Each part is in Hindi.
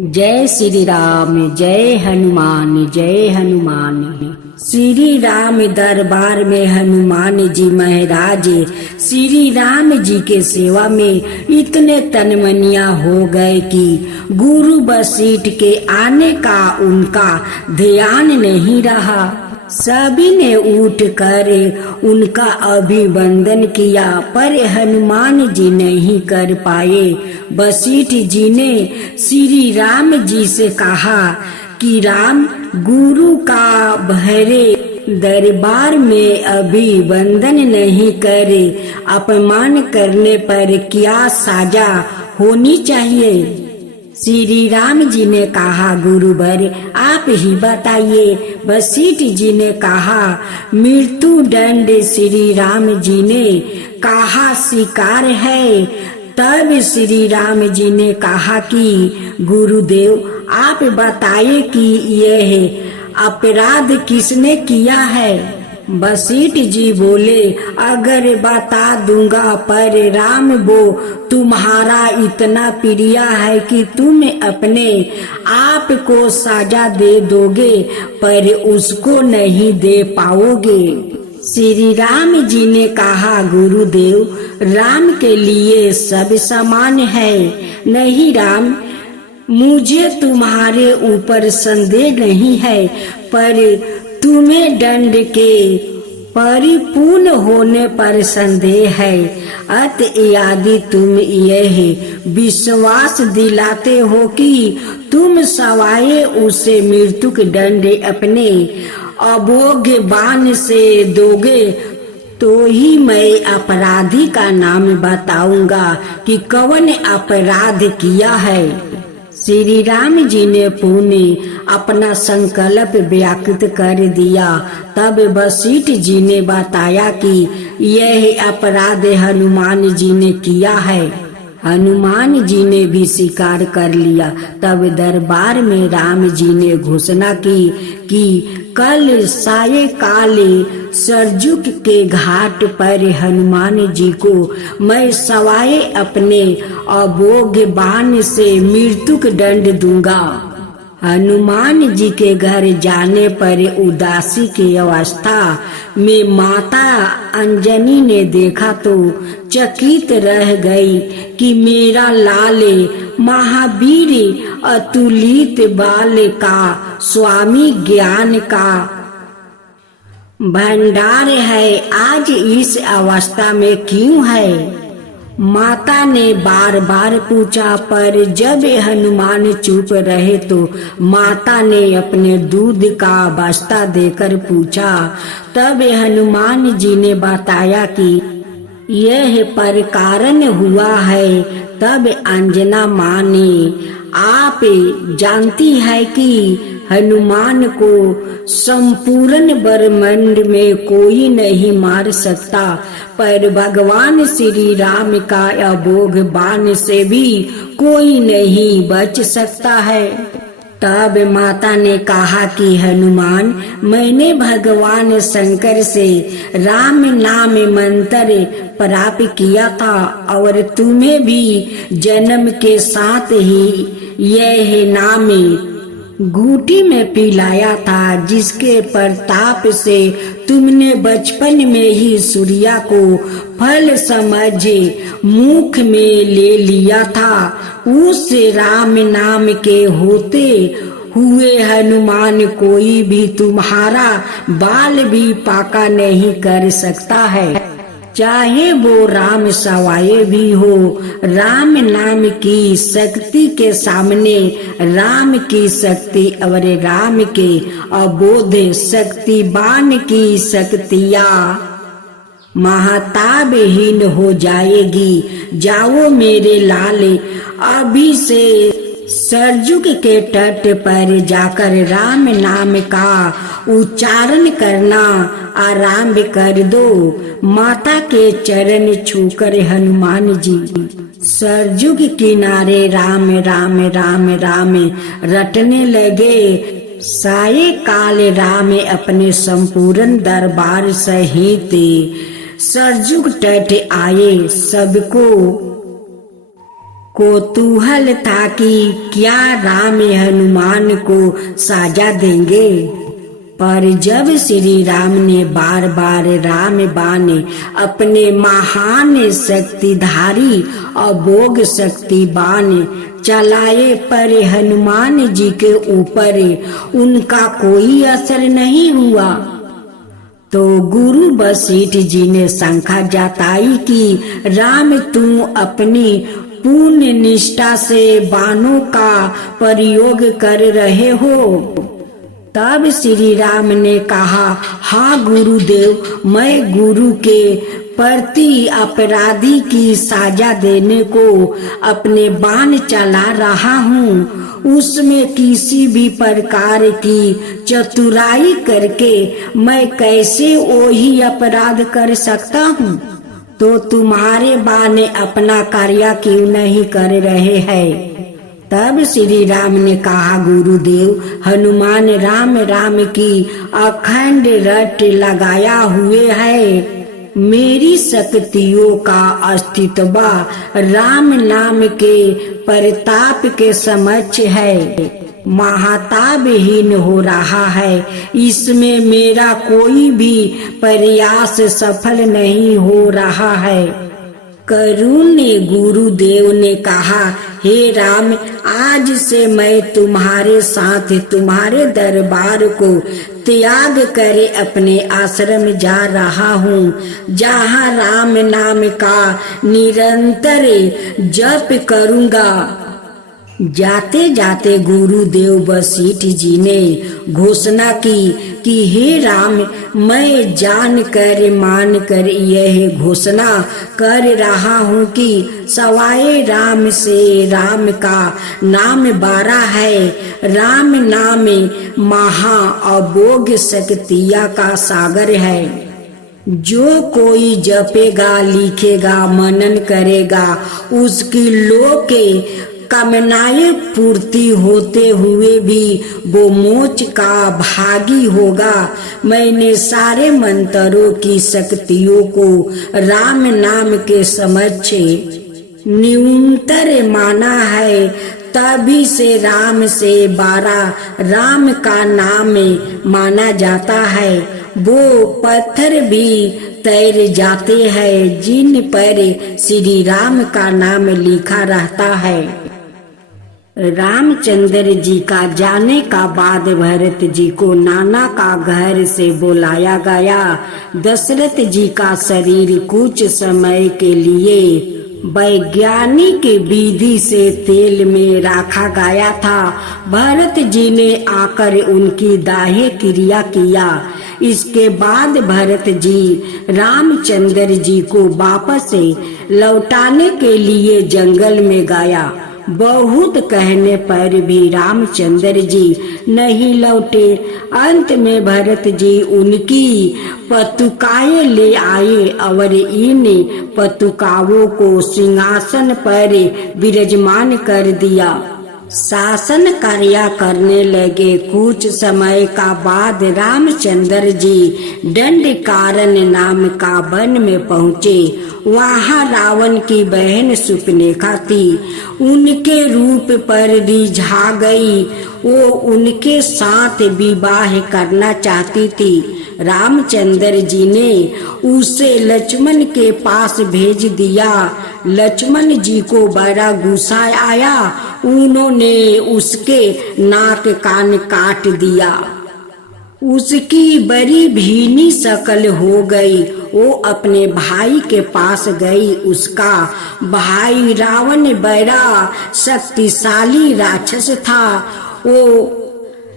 जय श्री राम जय हनुमान जय हनुमान। श्री राम दरबार में हनुमान जी महाराज श्री राम जी के सेवा में इतने तनमनिया हो गए कि गुरु वशिष्ठ के आने का उनका ध्यान नहीं रहा। सभी ने उठ कर उनका अभिवंदन किया, पर हनुमान जी नहीं कर पाए। वशिष्ठ जी ने श्री राम जी से कहा कि राम, गुरु का भरे दरबार में अभिवंदन नहीं करे, अपमान करने पर क्या सजा होनी चाहिए? श्री राम जी ने कहा, गुरुवर आप ही बताइए। वशिष्ठ जी ने कहा, मृत्यु दंड श्री राम जी ने कहा स्वीकार है। तब श्री राम जी ने कहा कि गुरुदेव आप बताइए कि यह अपराध किसने किया है? वशिष्ठ जी बोले, अगर बता दूंगा, पर राम वो तुम्हारा इतना प्रिय है कि तुम अपने आप को सजा दे दोगे, पर उसको नहीं दे पाओगे। श्री राम जी ने कहा, गुरुदेव राम के लिए सब समान है। नहीं राम, मुझे तुम्हारे ऊपर संदेह नहीं है, पर तुम्हें दंड के परिपूर्ण होने पर संदेह है। अत यदि तुम यह विश्वास दिलाते हो कि तुम सवाए उसे मृत्यु के दंड अपने अभोग्य बाण से दोगे, तो ही मैं अपराधी का नाम बताऊंगा कि कौन अपराध किया है। श्री राम जी ने पुनः अपना संकल्प व्यक्त कर दिया। तब वशिष्ठ जी ने बताया कि यह अपराध हनुमान जी ने किया है। हनुमान जी ने भी स्वीकार कर लिया। तब दरबार में राम जी ने घोषणा की कि कल सायंकाल सरजुग के घाट पर हनुमान जी को मैं सवाए अपने अभोग्य बाण से मृत्यु का दंड दूंगा। हनुमान जी के घर जाने पर उदासी की अवस्था में माता अंजनी ने देखा तो चकित रह गई कि मेरा लाल महावीर अतुलित बाल का स्वामी ज्ञान का भंडार है, आज इस अवस्था में क्यों है? माता ने बार बार पूछा, पर जब हनुमान चुप रहे तो माता ने अपने दूध का बस्ता देकर पूछा। तब हनुमान जी ने बताया कि यह पर कारण हुआ है। तब अंजना माँ ने, आप जानती है कि हनुमान को संपूर्ण ब्रह्मांड में कोई नहीं मार सकता, पर भगवान श्री राम का अभोग बाण से भी कोई नहीं बच सकता है। तब माता ने कहा कि हनुमान, मैंने भगवान शंकर से राम नाम मंत्र प्राप्त किया था और तुम्हें भी जन्म के साथ ही यह नाम घूंटी में पिलाया था, जिसके प्रताप से तुमने बचपन में ही सूर्या को फल समझ मुख में ले लिया था। उस राम नाम के होते हुए हनुमान कोई भी तुम्हारा बाल भी पाका नहीं कर सकता है, चाहे वो राम सवाए भी हो। राम नाम की शक्ति के सामने राम की शक्ति और राम के अबोध शक्तिवान की शक्तियाँ महताबहीन हो जाएगी। जाओ मेरे लाल, अभी से सरजुग के तट पर जाकर राम नाम का उच्चारण करना आरंभ कर दो। माता के चरण छूकर हनुमान जी सरजुग किनारे राम राम राम राम रटने लगे। सायंकाल राम अपने संपूर्ण दरबार सहित सरजुग तट आए। सबको कौतूहल था कि क्या राम हनुमान को साजा देंगे। पर जब श्री राम ने बार बार राम बाण अपने महान शक्तिधारी अमोघ शक्ति बाण चलाए, पर हनुमान जी के ऊपर उनका कोई असर नहीं हुआ। तो गुरु वशिष्ठ जी ने शंका जताई कि राम, तुम अपनी पूर्ण निष्ठा से बाणों का प्रयोग कर रहे हो। तब श्री राम ने कहा, हाँ गुरुदेव, मैं गुरु के प्रति अपराधी की साजा देने को अपने बाण चला रहा हूँ। उसमें किसी भी प्रकार की चतुराई करके मैं कैसे वही अपराध कर सकता हूँ। तो तुम्हारे बाण अपना कार्य क्यों नहीं कर रहे हैं। तब श्री राम ने कहा, गुरुदेव, हनुमान राम राम की अखंड रट लगाया हुए है। मेरी शक्तियों का अस्तित्व राम नाम के प्रताप के समक्ष है, महाताबहीन हो रहा है। इसमें मेरा कोई भी प्रयास सफल नहीं हो रहा है। करुण गुरुदेव ने कहा, हे राम, आज से मैं तुम्हारे साथ तुम्हारे दरबार को त्याग करे अपने आश्रम जा रहा हूँ, जहाँ राम नाम का निरंतर जप करूँगा। जाते जाते गुरुदेव वशिष्ठ जी ने घोषणा की कि हे राम, मैं जान कर मान कर यह घोषणा कर रहा हूँ कि सवाए राम से राम का नाम बारा है। राम नाम महा अमोघ शक्तियाँ का सागर है। जो कोई जपेगा, लिखेगा, मनन करेगा, उसकी लोके कामनाएं पूर्ति होते हुए भी वो मोक्ष का भागी होगा। मैंने सारे मंत्रों की शक्तियों को राम नाम के समक्ष न्यूनतर माना है। तभी से राम से 12 राम का नाम माना जाता है। वो पत्थर भी तैर जाते हैं जिन पर श्री राम का नाम लिखा रहता है। रामचंद्र जी का जाने का बाद भरत जी को नाना का घर से बुलाया गया। दशरथ जी का शरीर कुछ समय के लिए वैज्ञानिक विधि से तेल में रखा गया था। भरत जी ने आकर उनकी दाह क्रिया किया। इसके बाद भरत जी रामचंद्र जी को वापस लौटाने के लिए जंगल में गया। बहुत कहने पर भी रामचंद्र जी नहीं लौटे। अंत में भरत जी उनकी पतुकाएं ले आए और इन पतुकाओं को सिंहासन पर विराजमान कर दिया। शासन कार्य करने लगे। कुछ समय का बाद रामचंद्र जी दंडकारण्य नाम का वन में पहुँचे। वहाँ रावण की बहन सुपनेखा थी। उनके रूप पर रिझा गई। वो उनके साथ विवाह करना चाहती थी। रामचंद्र जी ने उसे लक्ष्मण के पास भेज दिया। लक्ष्मण जी को बड़ा गुस्सा आया। उन्होंने उसके नाक कान काट दिया। उसकी बड़ी भीनी शकल हो गई। वो अपने भाई के पास गई। उसका भाई रावण बड़ा शक्तिशाली राक्षस था। वो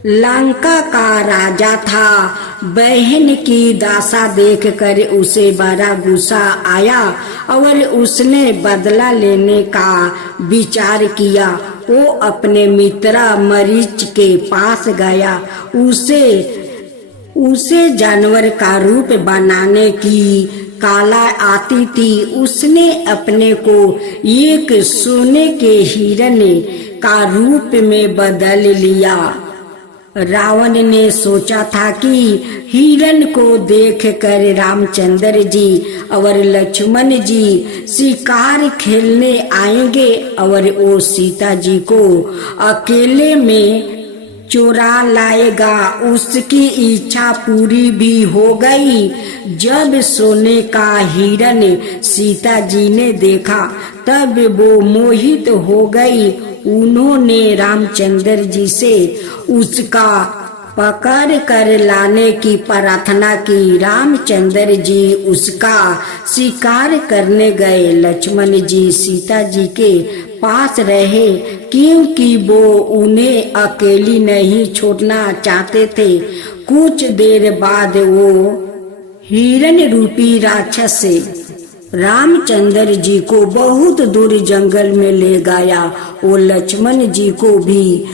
लंका का राजा था। बहन की दशा देखकर उसे बड़ा गुस्सा आया और उसने बदला लेने का विचार किया। वो अपने मित्र मरीच के पास गया। उसे जानवर का रूप बनाने की कला आती थी। उसने अपने को एक सोने के हिरण का रूप में बदल लिया। रावण ने सोचा था कि हिरण को देखकर रामचंद्र जी और लक्ष्मण जी शिकार खेलने आएंगे और वो सीता जी को अकेले में चुरा लाएगा। उसकी इच्छा पूरी भी हो गई। जब सोने का हिरण सीता जी ने देखा तब वो मोहित हो गई। उन्होंने रामचंद्र जी से उसका पकड़ कर लाने की प्रार्थना की। रामचंद्र जी उसका शिकार करने गए। लक्ष्मण जी सीता जी के पास रहे क्योंकि वो उन्हें अकेली नहीं छोड़ना चाहते थे। कुछ देर बाद वो हिरण रूपी राक्षस से रामचंद्र जी को बहुत दूर जंगल में ले गया। वो लक्ष्मण जी को भी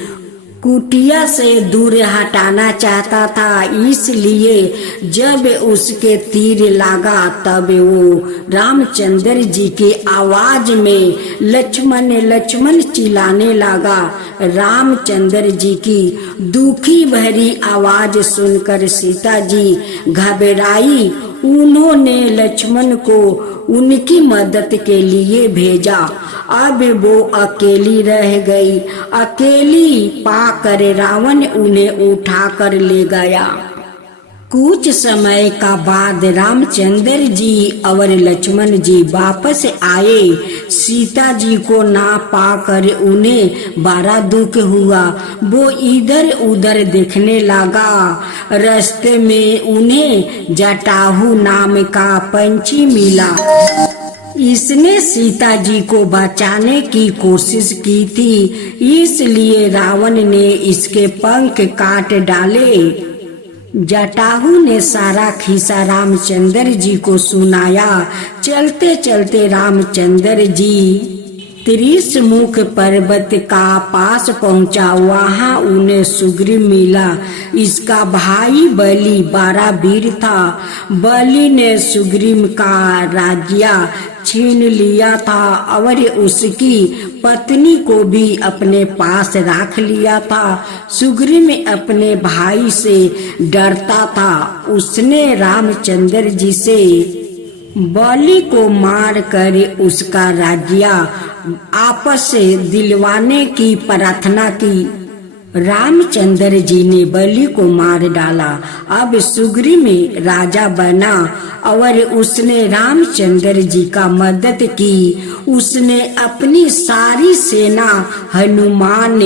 कुटिया से दूर हटाना चाहता था, इसलिए जब उसके तीर लगा तब वो रामचंद्र जी की आवाज में लक्ष्मण लक्ष्मण चिल्लाने लगा। रामचंद्र जी की दुखी भरी आवाज सुनकर सीता जी घबराई। उन्होंने लक्ष्मण को उनकी मदद के लिए भेजा। अब वो अकेली रह गई। अकेली पाकर रावण उन्हें उठाकर ले गया। कुछ समय का बाद रामचंद्र जी और लक्ष्मण जी वापस आए। सीता जी को ना पाकर उन्हें बड़ा दुख हुआ। वो इधर उधर देखने लगा। रास्ते में उन्हें जटाहू नाम का पंछी मिला। इसने सीता जी को बचाने की कोशिश की थी, इसलिए रावण ने इसके पंख काट डाले। जटाहू ने सारा खिस्सा रामचंद्र जी को सुनाया। चलते चलते रामचंद्र जी त्रिशमुख पर्वत का पास पहुंचा। वहां उन्हें सुग्रीव मिला। इसका भाई बलि बड़ा वीर था। बलि ने सुग्रीव का राज्य छीन लिया था और उसकी पत्नी को भी अपने पास रख लिया था। सुग्रीव अपने भाई से डरता था। उसने रामचंद्र जी से बलि को मार कर उसका राज्य आपस दिलवाने की प्रार्थना की। रामचंद्र जी ने बलि को मार डाला। अब सुग्रीव में राजा बना और उसने रामचंद्र जी का मदद की। उसने अपनी सारी सेना हनुमान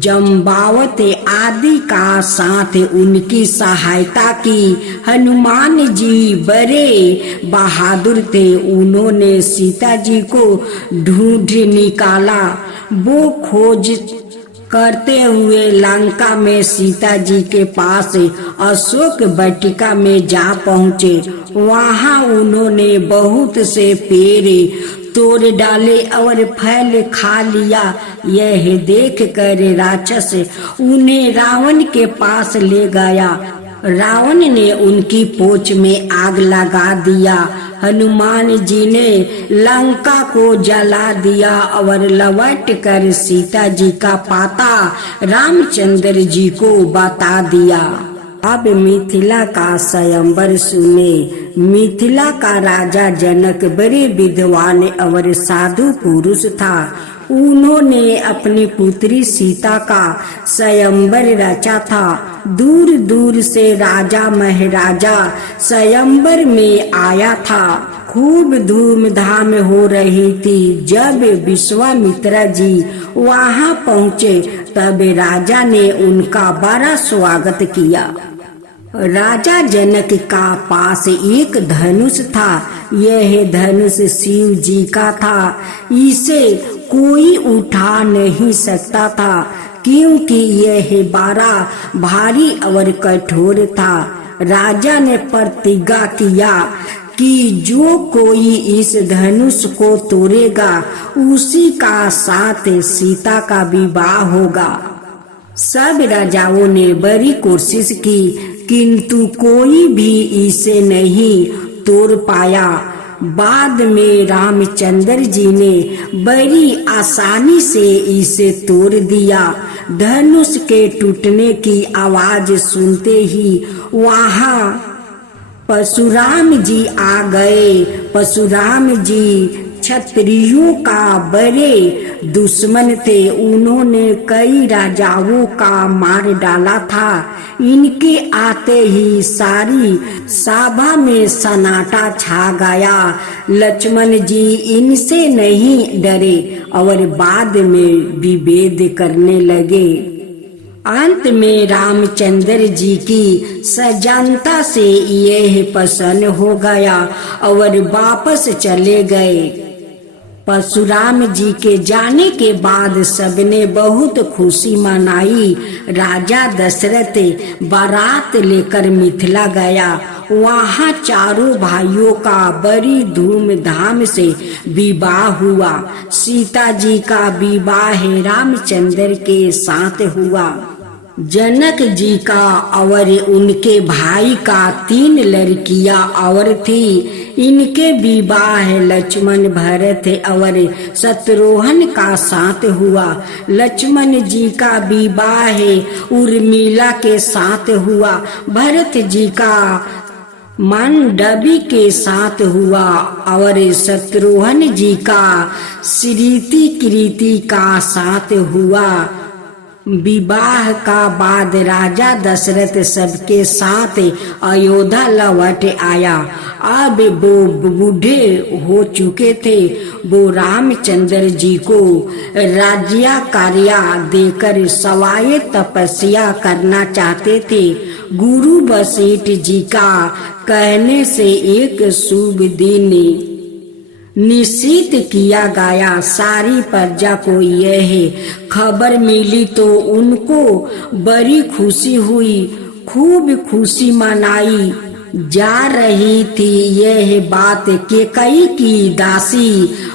जम्बावत आदि का साथ उनकी सहायता की। हनुमान जी बड़े बहादुर थे। उन्होंने सीता जी को ढूंढ निकाला। वो खोज करते हुए लंका में सीता जी के पास अशोक वाटिका में जा पहुँचे। वहाँ उन्होंने बहुत से पेड़ तोड़ डाले और फल खा लिया। यह देख कर राक्षस उन्हें रावण के पास ले गया। रावण ने उनकी पूंछ में आग लगा दिया। हनुमान जी ने लंका को जला दिया और लौट कर सीता जी का पता रामचंद्र जी को बता दिया। अब मिथिला का स्वयंवर सुने। मिथिला का राजा जनक बड़े विद्वान और साधु पुरुष था। उन्होंने अपनी पुत्री सीता का स्वयंवर रचा था। दूर दूर से राजा महाराजा स्वयंवर में आया था। खूब धूमधाम हो रही थी। जब विश्वामित्र जी वहां पहुंचे तब राजा ने उनका बड़ा स्वागत किया। राजा जनक का पास एक धनुष था। यह धनुष शिव जी का था। इसे कोई उठा नहीं सकता था क्योंकि यह बड़ा भारी और कठोर था। राजा ने प्रतिज्ञा किया कि जो कोई इस धनुष को तोड़ेगा उसी का साथ सीता का विवाह होगा। सब राजाओं ने बड़ी कोशिश की किंतु कोई भी इसे नहीं तोड़ पाया। बाद में रामचंद्र जी ने बड़ी आसानी से इसे तोड़ दिया। धनुष के टूटने की आवाज सुनते ही वहां परशुराम जी आ गए। परशुराम जी क्षत्रियों का बड़े दुश्मन थे। उन्होंने कई राजाओं का मार डाला था। इनके आते ही सारी सभा में सन्नाटा छा गया। लक्ष्मण जी इनसे नहीं डरे और बाद में विभेद करने लगे। अंत में रामचंद्र जी की सजनता से यह प्रसन्न हो गया और वापस चले गए। परशुराम जी के जाने के बाद सबने बहुत खुशी मनाई। राजा दशरथ बारात लेकर मिथिला गया। वहाँ चारों भाइयों का बड़ी धूमधाम से विवाह हुआ। सीता जी का विवाह रामचंद्र के साथ हुआ। जनक जी का और उनके भाई का 3 लड़कियां और थी। इनके विवाह लक्ष्मण भरत और शत्रुघ्न का साथ हुआ। लक्ष्मण जी का विवाह उर्मिला के साथ हुआ। भरत जी का मांडवी के साथ हुआ और शत्रुघ्न जी का श्रीति कृति का साथ हुआ। विवाह का बाद राजा दशरथ सबके साथ अयोध्या लौट आया। अब वो बूढ़े हो चुके थे। वो रामचंद्र जी को राज्यकार्य देकर सवाए तपस्या करना चाहते थे। गुरु वशिष्ठ जी का कहने से एक शुभ दिन निश्चित किया गया। सारी प्रजा को यह खबर मिली तो उनको बड़ी खुशी हुई। खूब खुशी मनाई जा रही थी। यह बात कैकेयी की दासी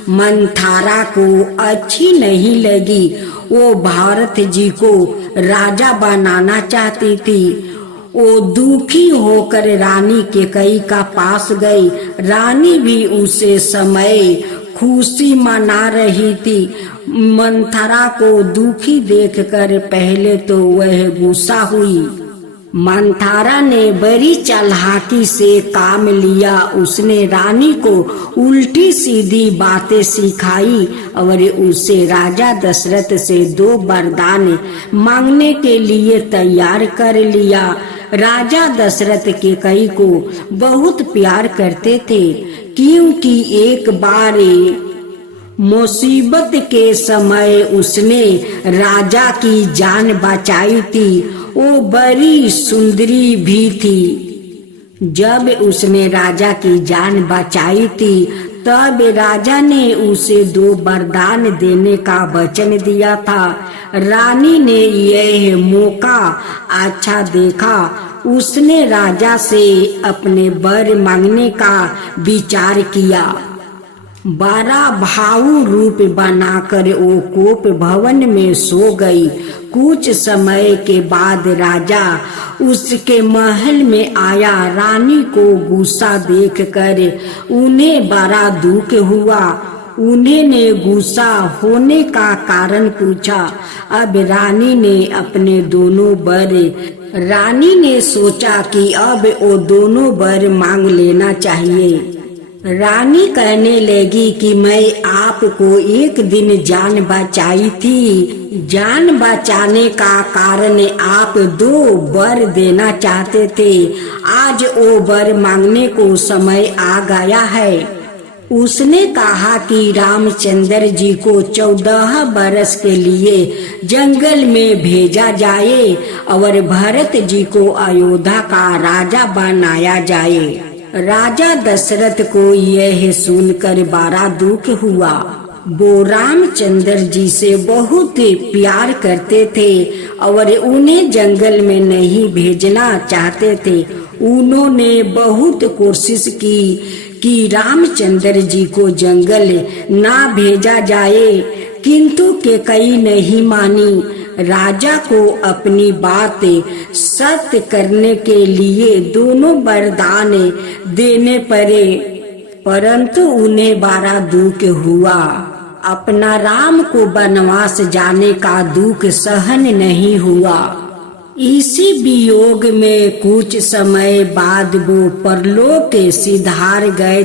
मंथरा को अच्छी नहीं लगी। वो भरत जी को राजा बनाना चाहती थी। वो दुखी होकर रानी कैकेयी का पास गई। रानी भी उसे समय खुशी मना रही थी। मंथरा को दुखी देखकर पहले तो वह गुस्सा हुई। मंथरा ने बड़ी चालाकी से काम लिया। उसने रानी को उल्टी सीधी बातें सिखाई और उसे राजा दशरथ से 2 वरदान मांगने के लिए तैयार कर लिया। राजा दशरथ कैकेयी को बहुत प्यार करते थे, क्योंकि एक बार मुसीबत के समय उसने राजा की जान बचाई थी। वो बड़ी सुंदरी भी थी। जब उसने राजा की जान बचाई थी तब राजा ने उसे 2 वरदान देने का वचन दिया था। रानी ने यह मौका अच्छा देखा। उसने राजा से अपने वर मांगने का विचार किया। 12 भाऊ रूप बनाकर वो कोप भवन में सो गई। कुछ समय के बाद राजा उसके महल में आया। रानी को गुस्सा देखकर उन्हें बड़ा दुख हुआ। उन्हें गुस्सा होने का कारण पूछा। अब रानी ने अपने दोनों वर रानी ने सोचा कि अब वो दोनों वर मांग लेना चाहिए। रानी कहने लगी कि मैं आपको एक दिन जान बचाई थी। जान बचाने का कारण आप 2 वर देना चाहते थे। आज वो वर मांगने को समय आ गया है। उसने कहा कि रामचंद्र जी को 14 बरस के लिए जंगल में भेजा जाए और भरत जी को अयोध्या का राजा बनाया जाए। राजा दशरथ को यह सुनकर बड़ा दुख हुआ। वो रामचंद्र जी से बहुत प्यार करते थे और उन्हें जंगल में नहीं भेजना चाहते थे। उन्होंने बहुत कोशिश की कि रामचंद्र जी को जंगल ना भेजा जाए, किंतु कैकेयी नहीं मानी। राजा को अपनी बात सत्य करने के लिए दोनों वरदान देने पड़े, परंतु उन्हें बड़ा दुख हुआ। अपना राम को वनवास जाने का दुख सहन नहीं हुआ। इसी वियोग में कुछ समय बाद वो परलोक सिधार गए।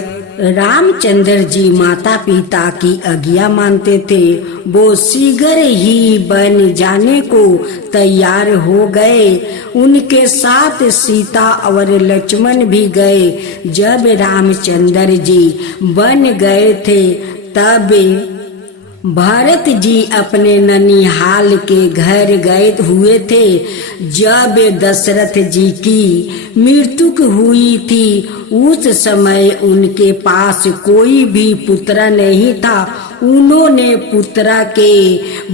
रामचंद्र जी माता पिता की आज्ञा मानते थे। वो शीघ्र ही बन जाने को तैयार हो गए। उनके साथ सीता और लक्ष्मण भी गए। जब रामचंद्र जी बन गए थे तब भरत जी अपने ननिहाल के घर गए हुए थे। जब दशरथ जी की मृत्यु हुई थी उस समय उनके पास कोई भी पुत्र नहीं था। उन्होंने पुत्र के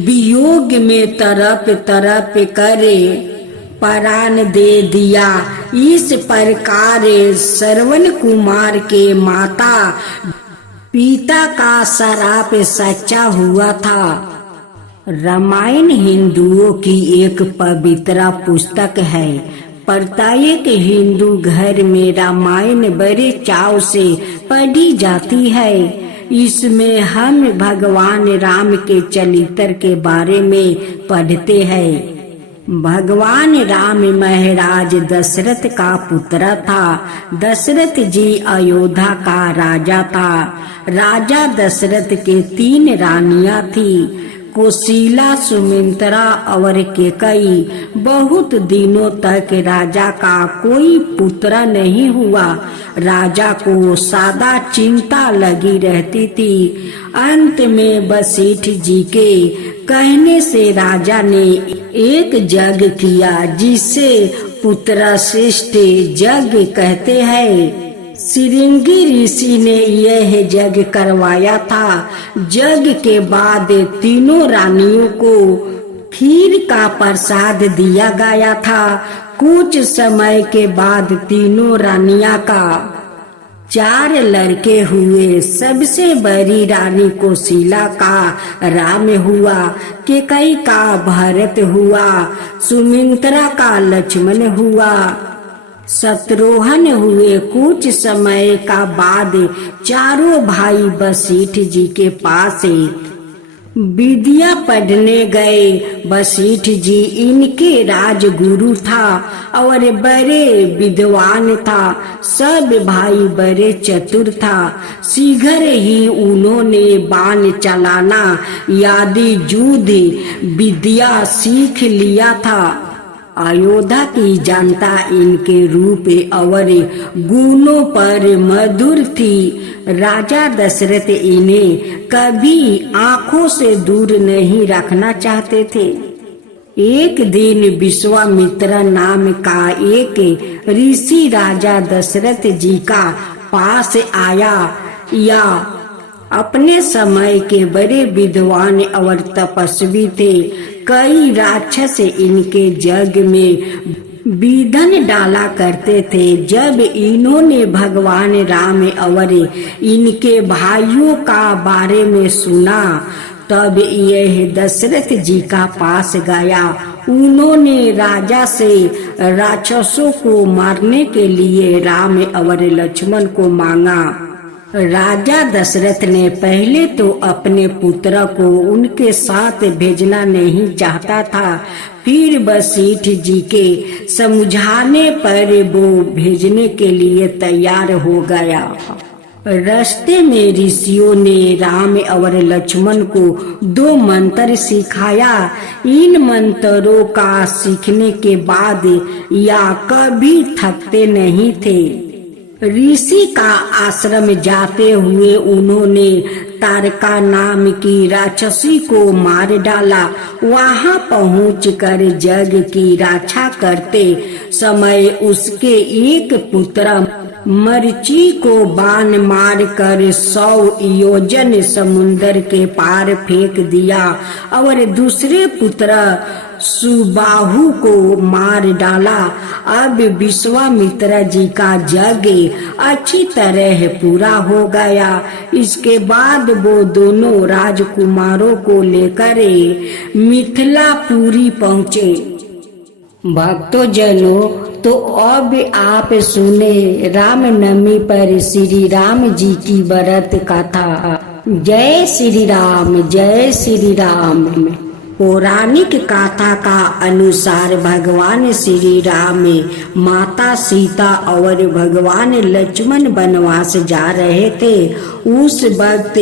वियोग में तरफ तरफ करे प्राण दे दिया। इस प्रकार श्रवण कुमार के माता पिता का श्राप सच्चा हुआ था। रामायण हिंदुओं की एक पवित्र पुस्तक है। प्रत्येक हिंदू घर में रामायण बड़े चाव से पढ़ी जाती है। इसमें हम भगवान राम के चरित्र के बारे में पढ़ते हैं। भगवान राम महाराज दशरथ का पुत्र था। दशरथ जी अयोध्या का राजा था। राजा दशरथ के 3 रानियां थी, कौशल्या, सुमित्रा और कैकेयी। बहुत दिनों तक राजा का कोई पुत्र नहीं हुआ। राजा को सदा चिंता लगी रहती थी। अंत में वशिष्ठ जी के कहने से राजा ने एक यज्ञ किया जिसे पुत्र श्रेष्ठ यज्ञ कहते हैं। श्रृंगी ऋषि ने यह यज्ञ करवाया था। यज्ञ के बाद तीनों रानियों को खीर का प्रसाद दिया गया था। कुछ समय के बाद तीनों रानियां का 4 लड़के हुए। सबसे बड़ी रानी कौशल्या का राम हुआ, कैकेयी का भरत हुआ, सुमित्रा का लक्ष्मण हुआ, शत्रुघ्न हुए। कुछ समय का बाद चारों भाई वशिष्ठ जी के पास विद्या पढ़ने गए। वशिष्ठ जी इनके राजगुरु था और बड़े विद्वान था। सब भाई बड़े चतुर था। शीघ्र ही उन्होंने बाण चलाना आदि युद्ध विद्या सीख लिया था। अयोध्या की जनता इनके रूप और गुणों पर मधुर थी। राजा दशरथ इन्हें कभी आंखों से दूर नहीं रखना चाहते थे। एक दिन विश्वामित्र नाम का एक ऋषि राजा दशरथ जी का पास आया। या अपने समय के बड़े विद्वान और तपस्वी थे। कई राक्षस इनके यज्ञ में विघ्न डाला करते थे। जब इन्होंने भगवान राम और इनके भाइयों का बारे में सुना तब यह दशरथ जी का पास गया। उन्होंने राजा से राक्षसों को मारने के लिए राम और लक्ष्मण को मांगा। राजा दशरथ ने पहले तो अपने पुत्र को उनके साथ भेजना नहीं चाहता था। फिर वशिष्ठ जी के समझाने पर वो भेजने के लिए तैयार हो गया। रास्ते में ऋषियों ने राम और लक्ष्मण को 2 मंत्र सिखाया। इन मंत्रों का सीखने के बाद या कभी थकते नहीं थे। ऋषि का आश्रम जाते हुए उन्होंने तारका नाम की राक्षसी को मार डाला। वहां पहुंचकर यज्ञ की रक्षा करते समय उसके एक पुत्र मरीचि को बाण मार कर 100 योजन समुद्र के पार फेंक दिया और दूसरे पुत्र सुबाहु को मार डाला। अब विश्वामित्र जी का यज्ञ अच्छी तरह पूरा हो गया। इसके बाद वो दोनों राजकुमारों को लेकर मिथिलापुरी पहुँचे। भक्तों जनों, तो अब आप सुने रामनवमी पर श्री राम जी की व्रत कथा। जय श्री राम, जय श्री राम। पौराणिक गाथा का अनुसार भगवान श्री राम माता सीता और भगवान लक्ष्मण वनवास जा रहे थे। उस वक्त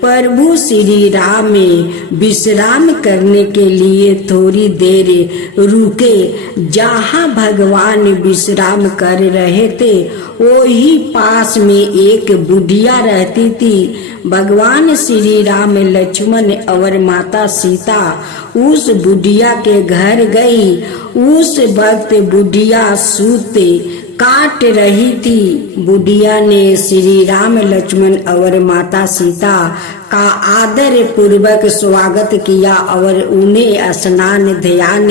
प्रभु श्री राम विश्राम करने के लिए थोड़ी देर रुके। जहाँ भगवान विश्राम कर रहे थे वही पास में एक बुढ़िया रहती थी। भगवान श्री राम लक्ष्मण और माता सीता उस बुढ़िया के घर गई। उस वक्त बुढ़िया सूत काट रही थी। बुढ़िया ने श्री राम लक्ष्मण और माता सीता का आदर पूर्वक स्वागत किया और उन्हें स्नान ध्यान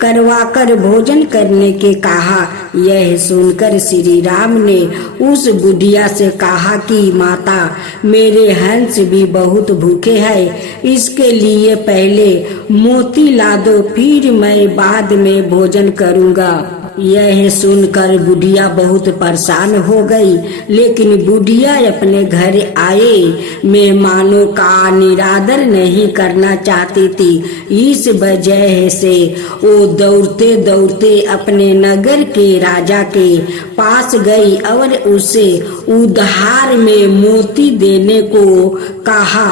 करवाकर भोजन करने के कहा। यह सुनकर श्री राम ने उस बुढ़िया से कहा कि माता, मेरे हंस भी बहुत भूखे हैं, इसके लिए पहले मोती ला दो, फिर मैं बाद में भोजन करूँगा। यह सुनकर बुढ़िया बहुत परेशान हो गई, लेकिन बुढ़िया अपने घर आए मेहमानों का निरादर नहीं करना चाहती थी। इस वजह से वो दौड़ते दौड़ते अपने नगर के राजा के पास गई और उसे उधार में मोती देने को कहा।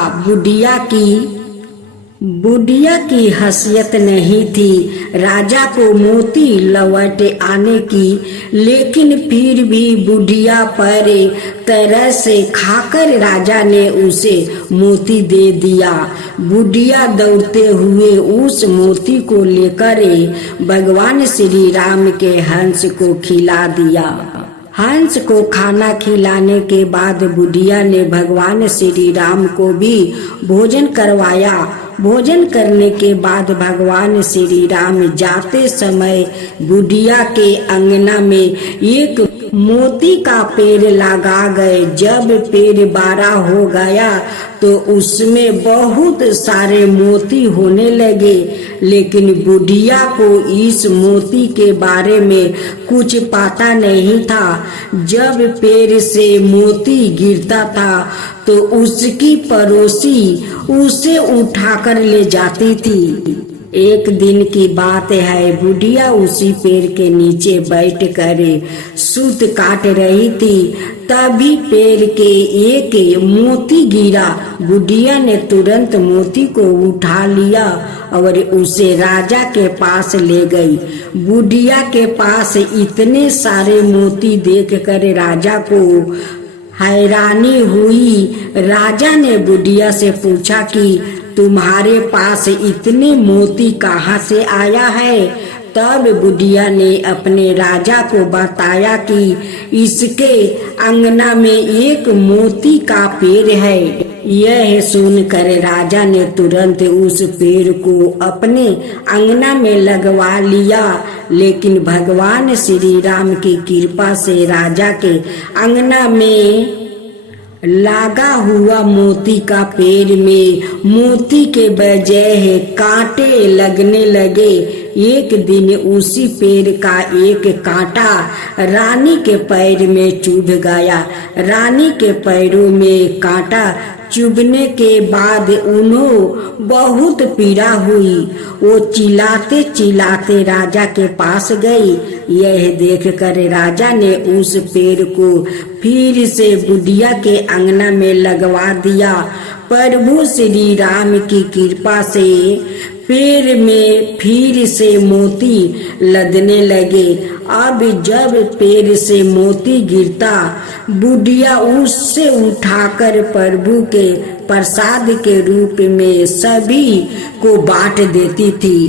बुढ़िया की हैसियत नहीं थी राजा को मोती लौट आने की, लेकिन फिर भी बुढ़िया पर तरह से खाकर राजा ने उसे मोती दे दिया। बुढ़िया दौड़ते हुए उस मोती को लेकर भगवान श्री राम के हंस को खिला दिया। हंस को खाना खिलाने के बाद बुढ़िया ने भगवान श्री राम को भी भोजन करवाया। भोजन करने के बाद भगवान श्री राम जाते समय बुढ़िया के अंगना में एक मोती का पेड़ लगा गए। जब पेड़ बड़ा हो गया तो उसमें बहुत सारे मोती होने लगे, लेकिन बुढ़िया को इस मोती के बारे में कुछ पता नहीं था। जब पेड़ से मोती गिरता था तो उसकी पड़ोसी उसे उठाकर ले जाती थी। एक दिन की बात है, बुढ़िया उसी पेड़ के नीचे बैठ कर सूत काट रही थी। तभी पेड़ के एक मोती गिरा। बुढ़िया ने तुरंत मोती को उठा लिया और उसे राजा के पास ले गई। बुढ़िया के पास इतने सारे मोती देखकर राजा को हैरानी हुई। राजा ने बुढ़िया से पूछा कि तुम्हारे पास इतने मोती कहाँ से आया है? तब बुढ़िया ने अपने राजा को बताया कि इसके अंगना में एक मोती का पेड़ है। यह सुनकर राजा ने तुरंत उस पेड़ को अपने अंगना में लगवा लिया, लेकिन भगवान श्री राम की कृपा से राजा के अंगना में लगा हुआ मोती का पेड़ में मोती के बजाय कांटे लगने लगे। एक दिन उसी पेड़ का एक कांटा रानी के पैर में चुभ गया। रानी के पैरों में कांटा चुभने के बाद उन्हें बहुत पीड़ा हुई। वो चिल्लाते चिल्लाते राजा के पास गई। यह देखकर राजा ने उस पेड़ को फिर से बुढ़िया के अंगना में लगवा दिया। प्रभु श्री राम की कृपा से पेड़ में फिर से मोती लदने लगे। अब जब पेड़ से मोती गिरता, बुढ़िया उससे उठाकर प्रभु के प्रसाद के रूप में सभी को बांट देती थी।